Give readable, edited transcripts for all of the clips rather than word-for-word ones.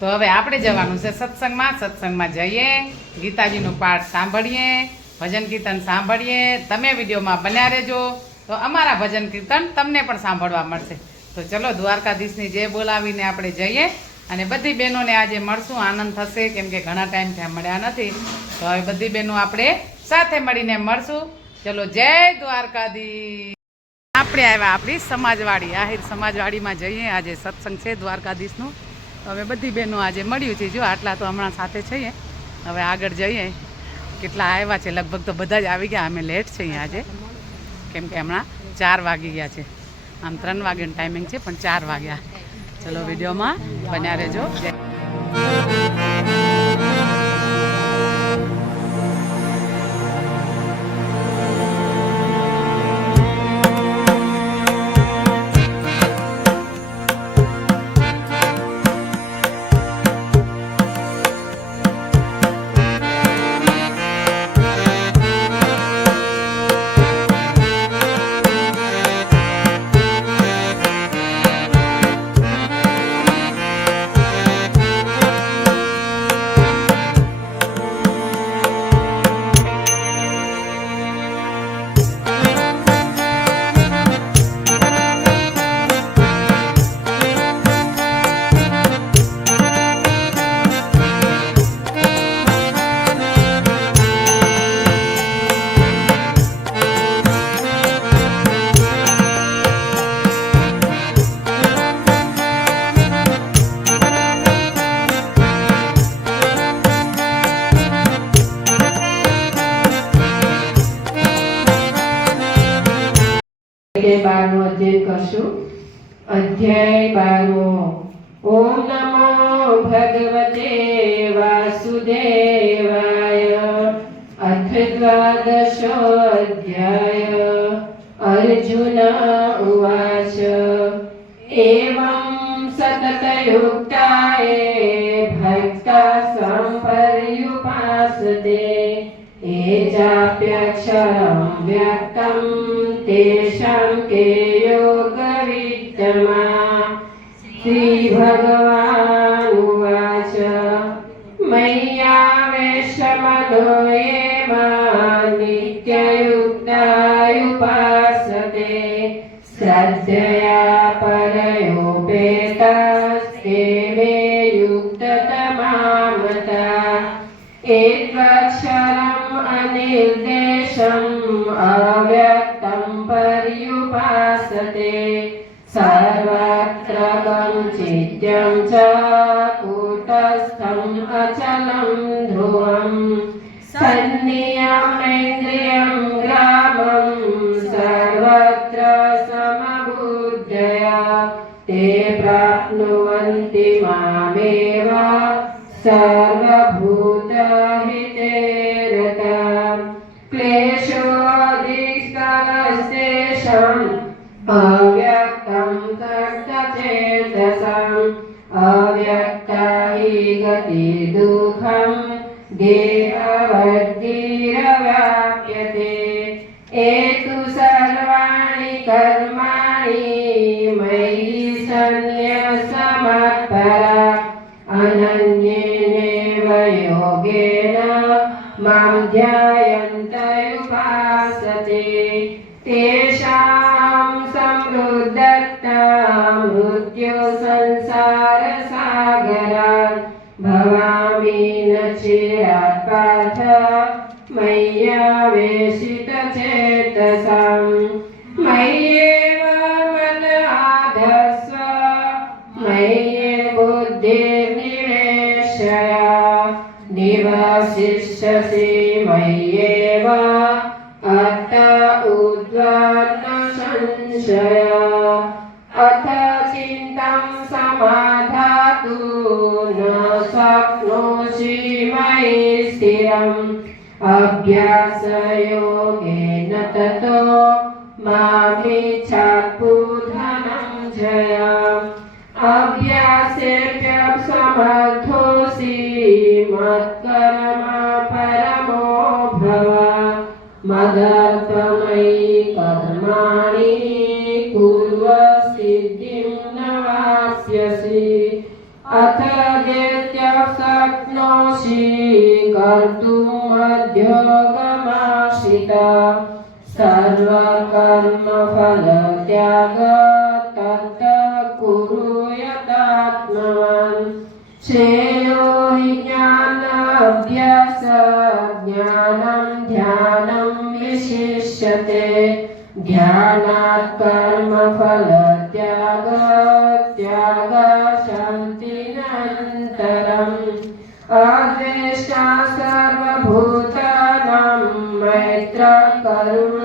તો હવે આપણે જવાનું છે સત્સંગમાં જઈએ, ગીતાજીનું પાઠ સાંભળીએ, ભજન કીર્તન સાંભળીએ. તમે વિડીયોમાં બન્યા રહેજો તો અમારા ભજન કીર્તન તમને પણ સાંભળવા મળશે. તો ચલો દ્વારકાધીશની જય બોલાવીને આપણે જઈએ અને બધી બહેનોને આજે મળશું, આનંદ થશે. કેમ કે ઘણા ટાઈમથી મળ્યા નથી, તો હવે બધી બહેનો આપણે સાથે મળીને મળશું. ચલો જય દ્વારકાધીશ. આપણે આવ્યા આપણી સમાજવાડી, આહિર સમાજવાડીમાં જઈએ. આજે સત્સંગ છે દ્વારકાધીશનું. તો હવે બધી બહેનો આજે મળ્યું છે. જો આટલા તો હમણાં સાથે છીએ. હવે આગળ જઈએ. કેટલા આવ્યા છે, લગભગ તો બધા જ આવી ગયા. અમે લેટ છીએ આજે, કેમ કે હમણાં 4 વાગી ગયા છે. આમ 3 વાગ્યાનું ટાઈમિંગ છે, પણ 4 વાગ્યા. ચલો વિડીયોમાં બન્યા રહેજો. બારમો અધ્યાય કરશું. અધ્યાય 12. ઓમ નમો ભગવતે વાસુદેવાય. અથ દ્વાદશો અધ્યાય. અર્જુન ઉવાચ. એવં સતતયુક્તાય ભક્તા સંપર્યુપાસતે એ ચાપ્યક્ષરં વ્યક્તં તેષાં કે યોગવિત્તમા. શ્રી ભગવાન ઉવાચ. મય્યાવેશમનો એમાં નિત્યયુક્તાયુપાસતે શ્રદ્ધયા પરયોપેતાસ્તે મે યુક્તતમા મતા. એત્વક્ષરમ અનિર્દેશમ અવ્યક્તમ પર્યુપાસતે સર્વત્ર કંચિત્યં ચ કૂટસ્થં અચલં ધ્રુવં સન્નિયમેન્દ્રિયં ગ્રામં સર્વત્ર સમબુદ્ધયા તે પ્રાપ્નુવન્તિ મામેવ સર્વભૂતહિતે રતા. ક્લેશોऽધિકસ્તેષાં અવ્યક્तं સક્તચેતસાં અવ્યક્તા હિ ગતિર્દુઃખં દેહવદ્भिर्व्याप्यते. એતુ સર્વાણિ કર્માણિ મયિ સન્ન્યસમત્પરા અનન્યેનૈવ યોગેન માં ધ્યાયન્ત ઉપાસતે તેષાં સમૃદ્ધતા મૃત્યુ સંસાર સાગરાत् ભવામિ ન ચિરાत् પાર્થ મય્યાવેશિતચેતસાં. મય્યેવ મન આધસ્વ મય્યે બુદ્ધિર્નિવેશય નિવસિષ્યસि મય્યેવ અત ઉદ્ધત સંશય. અથ ચિંतं સમાધાતું ન શક્નોષિ મયि સ્થિરम् અભ્યાસયોગેન તતો મામિચ્છાત્બુધनं જય. અભ્યાસેભ્યસમર્થોऽસि મત્કર્મ પરમો ભવ. મદર્પમયી કર્માણि કુર્વ સિદ્ધિં ન વાપ્સ્યસि. अथ वेत्य शक्नोषि कर्तुमध्योगमाश्रिता सर्वकर्मफलत्याग तत् कुरु यतात्मवान् श्रेयो हि ज्ञानाभ्यास ज्ञानं ध्यानं विशिष्यते ध्यानात् कर्मफलत्याग त्याग शान्तिरन्तरम् अद्वेष्टा सर्वभूतानां मैत्रः करुण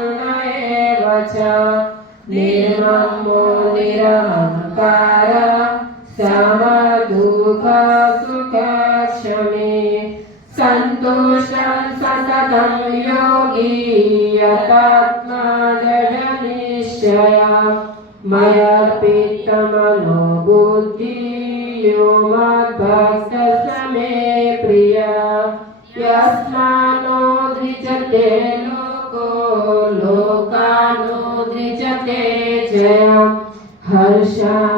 एव च निर्ममो निरहङ्कारः समदुःखसुखक्षमी सन्तुष्टः सततं योगी यतात्मा दृढनिश्चयः मयर्पितमनो बुद्धिः यो मद्भक्तः स मे प्रियः यस्मान्नो द्विजते लोको लोकानो द्विजते च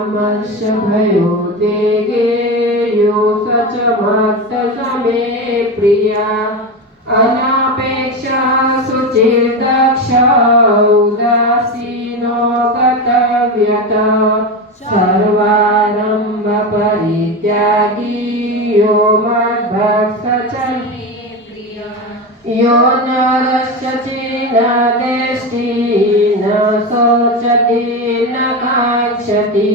हर्षामर्षभयो तेगे यो स च मत्तः स मे प्रियः अनापेक्षः शुचिर्दक्ष उदासीनो गतव्यतः सर्वारम्भपरित्यागी यो मद्भक्तः च मे प्रियः यो न रक्षति न देष्टि न शोचति न काङ्क्षति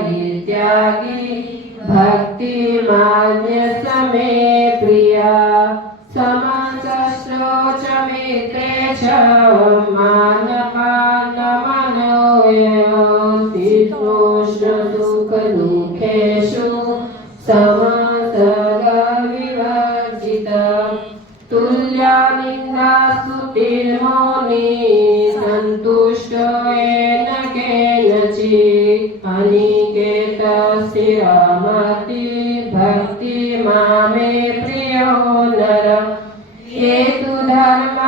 शुभाशुभपरित्यागी भक्तिमान्यः स मे प्रियः समशस्त्रोच मित्रे च मानपानमनोययो शीतोष्णसुखदुःखेषु समसर्गविवर्जितः तुल्यानिन्दास्तुतिर्मौनी सन्तुष्टो येन केनचित् अनिकेतस्थिरमति भक्तिमामे प्रियो नरः हेतु धर्मामृतमिदं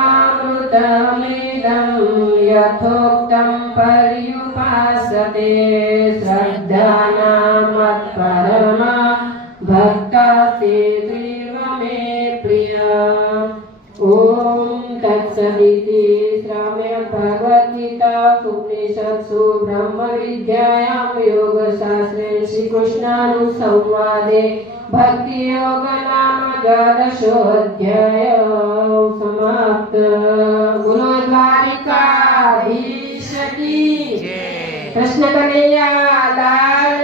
यथोक्तं पर्युपासते श्रद्धानामत्परमा भक्तास्ते त्रिव मे प्रियः ॐ तत्सदिति श्रीमद्भगवद्गीता उपनिषत्सु ब्रह्मविद्यायां योगशास्त्रे श्रीकृष्णानुसंवादे भक्तियोग नाम द्वादशोऽध्यायः समाप्तः। बोलो द्वारिकाधीश की कृष्ण कन्हैया लाल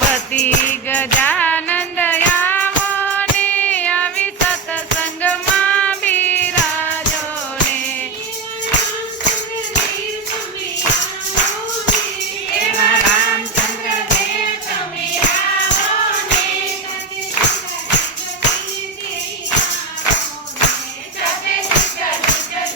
पति गजानंद यामो ने अभी सत्संगમાં બિરાજો ને એવા રામચંદ્ર દેવ તમે આવો ને સફેદ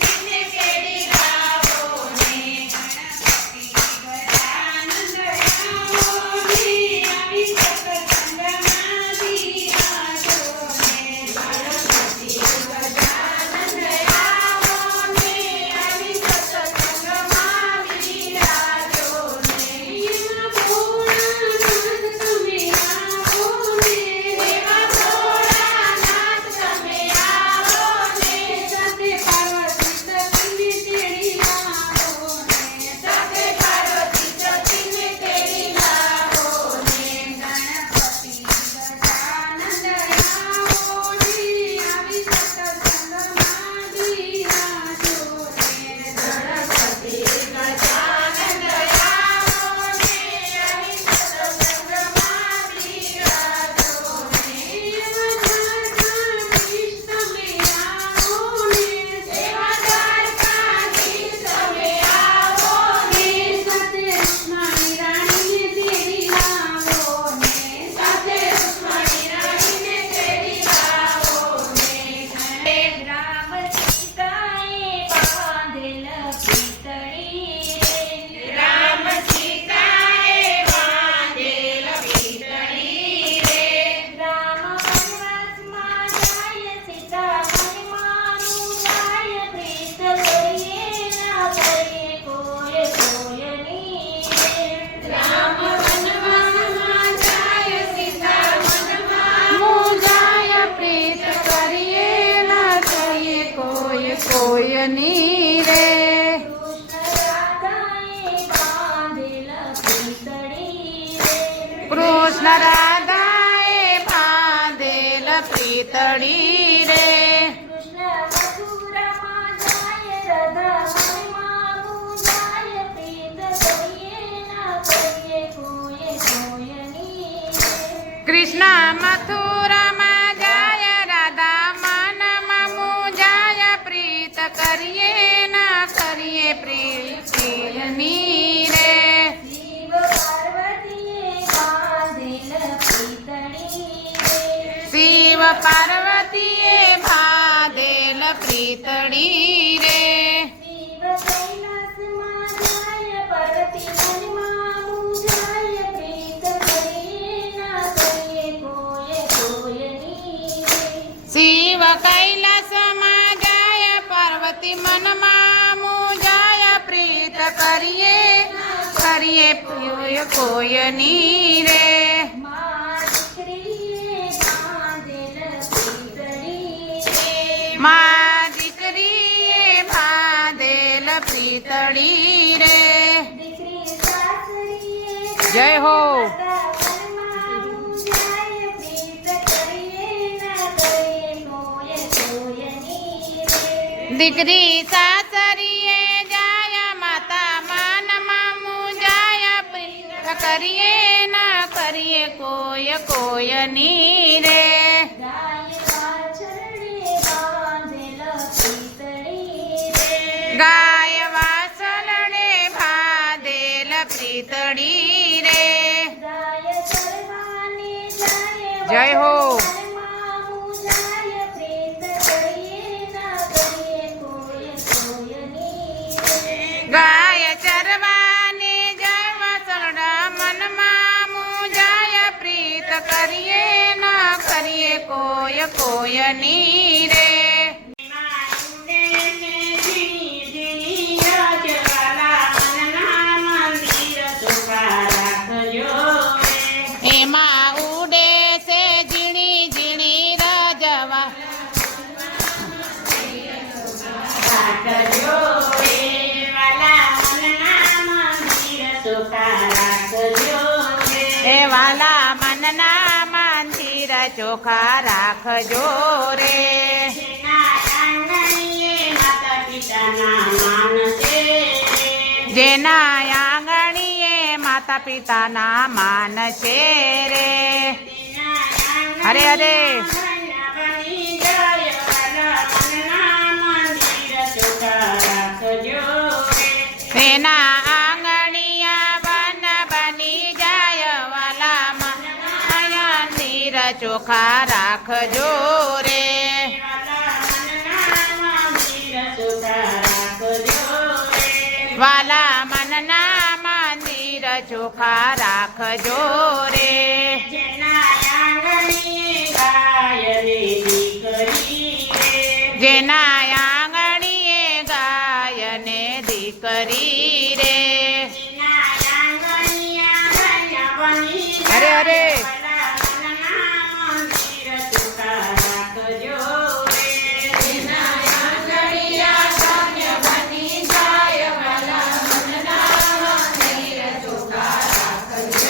કોયની રે. કૃષ્ણ રાધાએ બાંધેલ પ્રીતળી રે. કૃષ્ણ રાધાએ બાંધેલ પ્રીતળી રે. કૃષ્ણ મથુરામાં જાય રાધા મનમાં મૂંઝાય પ્રીત કરીએ ના કરીએ કોયની રે. શિવ કૈલાસમાં જાય પાર્વતી મનમાં મૂંઝાય પ્રીત કરીએ કરીએ કોયની રે. માં દીકરીએ બાંધેલ પ્રીતળી રે. જય હો. દીકરી સાસરીએ જાય માતા માનમાં મૂંઝાય પ્રીત કરીએ ના કરીએ કોયની રે. ગાય વાસલડે બાંધેલ પ્રીતળી રે. જય હો. ગાય ચરવાને જાય વાસલડા મનમાં મૂંઝાય પ્રીત કરીએ ના કરીએ કોયની રે. એમાં ઉડે છે ઝીણી ઝીણી રજવા એ વાલા મનના મંદિર ચોખા રાખજો રે. જેના આંગણીએ માતા પિતાના માન છે રે. હરે હરે. એના આંગણિયા બન બની જાય વાલા મંદિર ચોખા રાખજો રે. વાલા મનના મંદિર ચોખા રાખજો રે. જેના આંગણીએ ગાયને દીકરી રે.